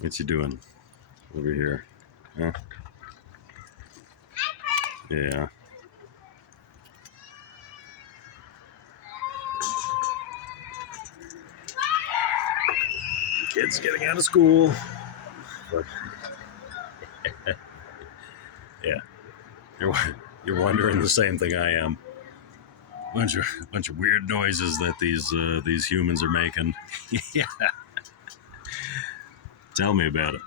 What you doing over here? Huh? Yeah. Kids getting out of school. Yeah. You're wondering the same thing I am. Bunch of weird noises that these humans are making. Yeah. Tell me about it.